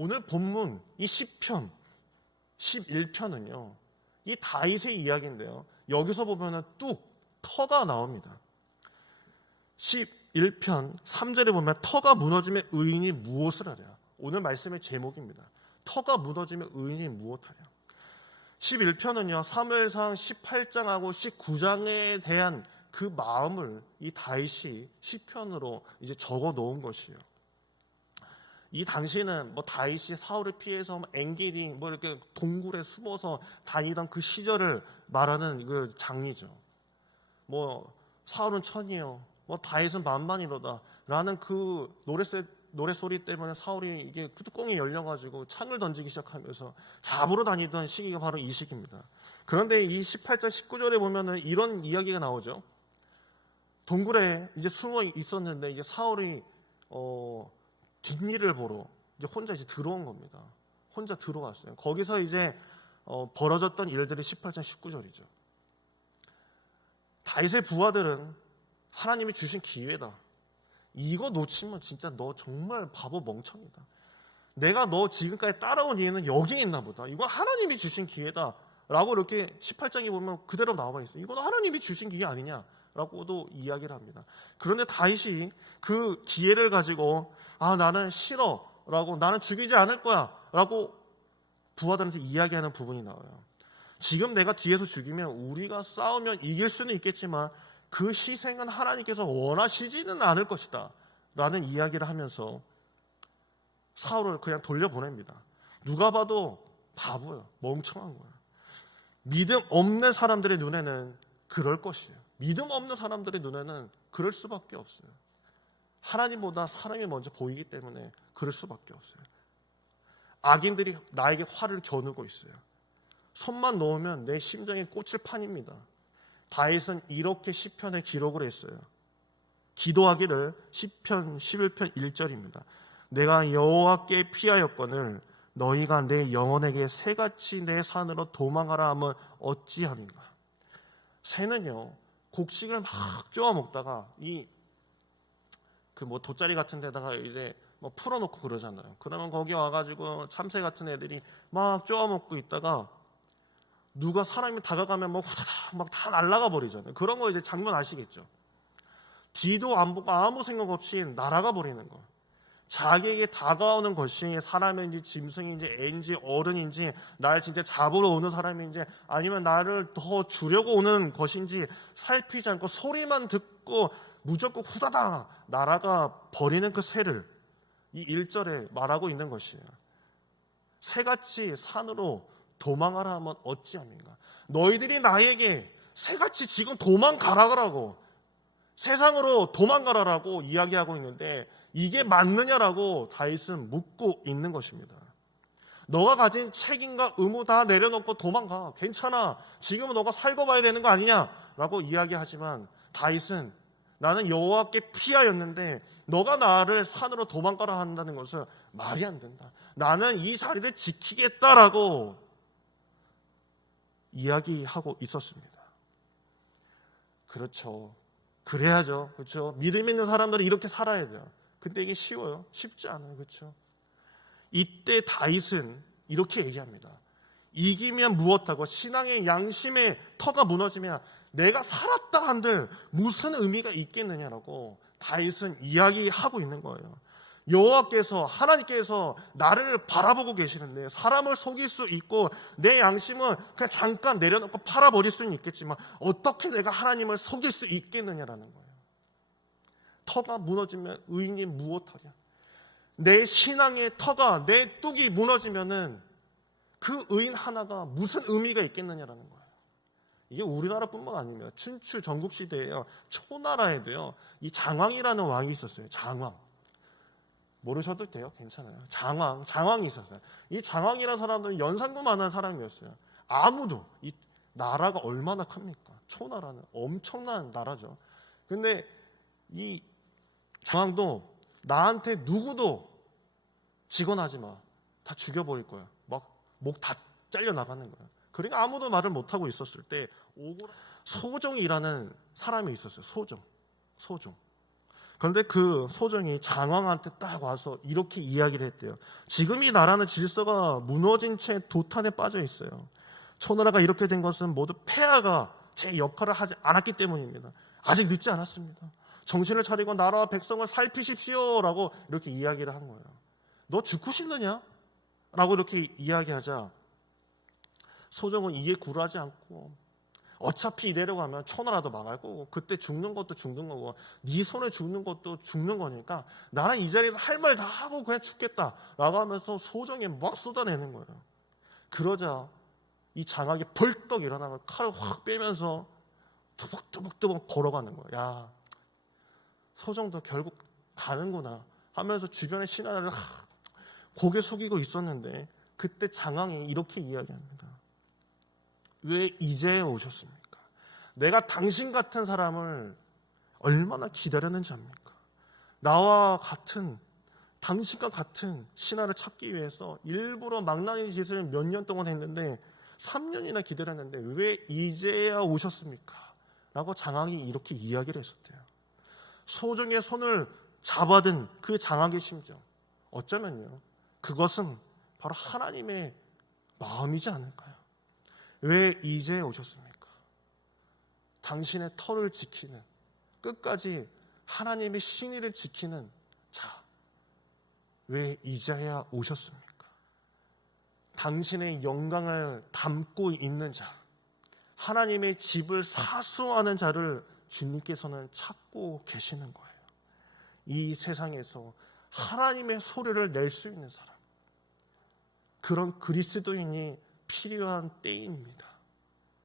오늘 본문 이 시편 11편은요. 이 다윗의 이야기인데요. 여기서 보면은 뚝 터가 나옵니다. 11편 3절에 보면 터가 무너지면 의인이 무엇을 하랴. 오늘 말씀의 제목입니다. 터가 무너지면 의인이 무엇하랴. 11편은요. 사무엘상 18장하고 19장에 대한 그 마음을 이 다윗이 시편으로 이제 적어 놓은 것이에요. 이 당시에는 뭐 다윗이 사울을 피해서 엔게디 뭐 이렇게 동굴에 숨어서 다니던 그 시절을 말하는 그 장이죠. 뭐 사울은 천이요, 뭐 다윗은 만만이로다라는 그 노래소리 때문에 사울이 이게 그 뚜껑이 열려가지고 창을 던지기 시작하면서 잡으러 다니던 시기가 바로 이 시기입니다. 그런데 이 18절 19절에 보면은 이런 이야기가 나오죠. 동굴에 이제 숨어 있었는데 이제 사울이 뒷일을 보러 이제 혼자 이제 들어온 겁니다. 혼자 들어왔어요. 거기서 이제 벌어졌던 일들이 18장 19절이죠. 다윗의 부하들은 하나님이 주신 기회다. 이거 놓치면 진짜 너 정말 바보 멍청이다. 내가 너 지금까지 따라온 이유는 여기에 있나 보다. 이거 하나님이 주신 기회다. 라고 이렇게 18장에 보면 그대로 나와 있어요. 이건 하나님이 주신 기회 아니냐. 라고도 이야기를 합니다. 그런데 다윗이 그 기회를 가지고 나는 싫어 라고 나는 죽이지 않을 거야 라고 부하들한테 이야기하는 부분이 나와요. 지금 내가 뒤에서 죽이면 우리가 싸우면 이길 수는 있겠지만 그 희생은 하나님께서 원하시지는 않을 것이다 라는 이야기를 하면서 사울을 그냥 돌려보냅니다. 누가 봐도 바보야, 멍청한 거야. 믿음 없는 사람들의 눈에는 그럴 것이에요. 믿음 없는 사람들의 눈에는 그럴 수밖에 없어요. 하나님보다 사람이 먼저 보이기 때문에 그럴 수밖에 없어요. 악인들이 나에게 화를 겨누고 있어요. 손만 놓으면 내 심장이 꽂힐 판입니다. 다윗은 이렇게 시편에 기록을 했어요. 기도하기를 시편 11편 1절입니다. 내가 여호와께 피하였거늘 너희가 내 영혼에게 새같이 내 산으로 도망하라 하면 어찌함인가. 새는요 곡식을 막 쪼아 먹다가 뭐 돗자리 같은 데다가 이제 뭐 풀어놓고 그러잖아요. 그러면 거기 와가지고 참새 같은 애들이 막 쪼아 먹고 있다가 누가 사람이 다가가면 막 후다닥 막 다 날아가 버리잖아요. 그런 거 이제 장면 아시겠죠? 뒤도 안 보고 아무 생각 없이 날아가 버리는 거. 자기에게 다가오는 것이 사람인지 짐승인지 애인지 어른인지 날 진짜 잡으러 오는 사람인지 아니면 나를 더 주려고 오는 것인지 살피지 않고 소리만 듣고 무조건 후다닥 날아가 버리는 그 새를 이 1절에 말하고 있는 것이에요. 새같이 산으로 도망하라 하면 어찌함인가. 너희들이 나에게 새같이 지금 도망가라고 세상으로 도망가라라고 이야기하고 있는데 이게 맞느냐라고 다윗은 묻고 있는 것입니다. 너가 가진 책임과 의무 다 내려놓고 도망가. 괜찮아. 지금은 너가 살고 봐야 되는 거 아니냐라고 이야기하지만 다윗은 나는 여호와께 피하였는데 너가 나를 산으로 도망가라 한다는 것은 말이 안 된다. 나는 이 자리를 지키겠다라고 이야기하고 있었습니다. 그렇죠. 그래야죠. 그렇죠. 믿음 있는 사람들은 이렇게 살아야 돼요. 근데 이게 쉬워요? 쉽지 않아요. 그렇죠. 이때 다윗은 이렇게 얘기합니다. 이기면 무엇하고 신앙의 양심의 터가 무너지면 내가 살았다 한들 무슨 의미가 있겠느냐라고 다윗은 이야기하고 있는 거예요. 여호와께서 하나님께서 나를 바라보고 계시는데 사람을 속일 수 있고 내 양심은 그냥 잠깐 내려놓고 팔아버릴 수는 있겠지만 어떻게 내가 하나님을 속일 수 있겠느냐라는 거예요. 터가 무너지면 의인이 무엇하랴. 내 신앙의 터가 내 뚝이 무너지면은 그 의인 하나가 무슨 의미가 있겠느냐라는 거예요. 이게 우리나라뿐만 아닙니다. 춘추 전국시대에요. 초나라에도요. 이 장왕이라는 왕이 있었어요. 장왕. 모르셔도 돼요. 괜찮아요. 장왕이 있었어요. 이 장왕이라는 사람은 연상구만한 사람이었어요. 아무도 이 나라가 얼마나 큽니까? 초나라는 엄청난 나라죠. 근데 이 장왕도 나한테 누구도 직언하지 마. 다 죽여버릴 거야. 막 목 다 잘려 나가는 거야. 그러니까 아무도 말을 못하고 있었을 때 소종이라는 사람이 있었어요. 소종. 그런데 그 소정이 장왕한테 딱 와서 이렇게 이야기를 했대요. 지금 이 나라는 질서가 무너진 채 도탄에 빠져 있어요. 초나라가 이렇게 된 것은 모두 폐하가 제 역할을 하지 않았기 때문입니다. 아직 늦지 않았습니다. 정신을 차리고 나라와 백성을 살피십시오 라고 이렇게 이야기를 한 거예요. 너 죽고 싶느냐? 라고 이렇게 이야기하자 소정은 이에 굴하지 않고 어차피 이대로 가면 초나라도 망할 거고 그때 죽는 것도 죽는 거고 네 손에 죽는 것도 죽는 거니까 나는 이 자리에서 할 말 다 하고 그냥 죽겠다 라고 하면서 소정에 막 쏟아내는 거예요. 그러자 이 장악이 벌떡 일어나고 칼을 확 빼면서 투벅투벅투벅 걸어가는 거예요. 야, 소정도 결국 가는구나 하면서 주변의 신하들을 고개 숙이고 있었는데 그때 장왕이 이렇게 이야기합니다. 왜 이제 오셨습니까? 내가 당신 같은 사람을 얼마나 기다렸는지 압니까? 나와 같은 당신과 같은 신하를 찾기 위해서 일부러 망나니 짓을 몇 년 동안 했는데 3년이나 기다렸는데 왜 이제야 오셨습니까? 라고 장왕이 이렇게 이야기를 했었대요. 소정의 손을 잡아든 그 장왕의 심정, 어쩌면요 그것은 바로 하나님의 마음이지 않을까요? 왜 이제 오셨습니까? 당신의 터를 지키는, 끝까지 하나님의 신의를 지키는 자, 왜 이제야 오셨습니까? 당신의 영광을 담고 있는 자, 하나님의 집을 사수하는 자를 주님께서는 찾고 계시는 거예요. 이 세상에서 하나님의 소리를 낼 수 있는 사람, 그런 그리스도인이 필요한 때입니다.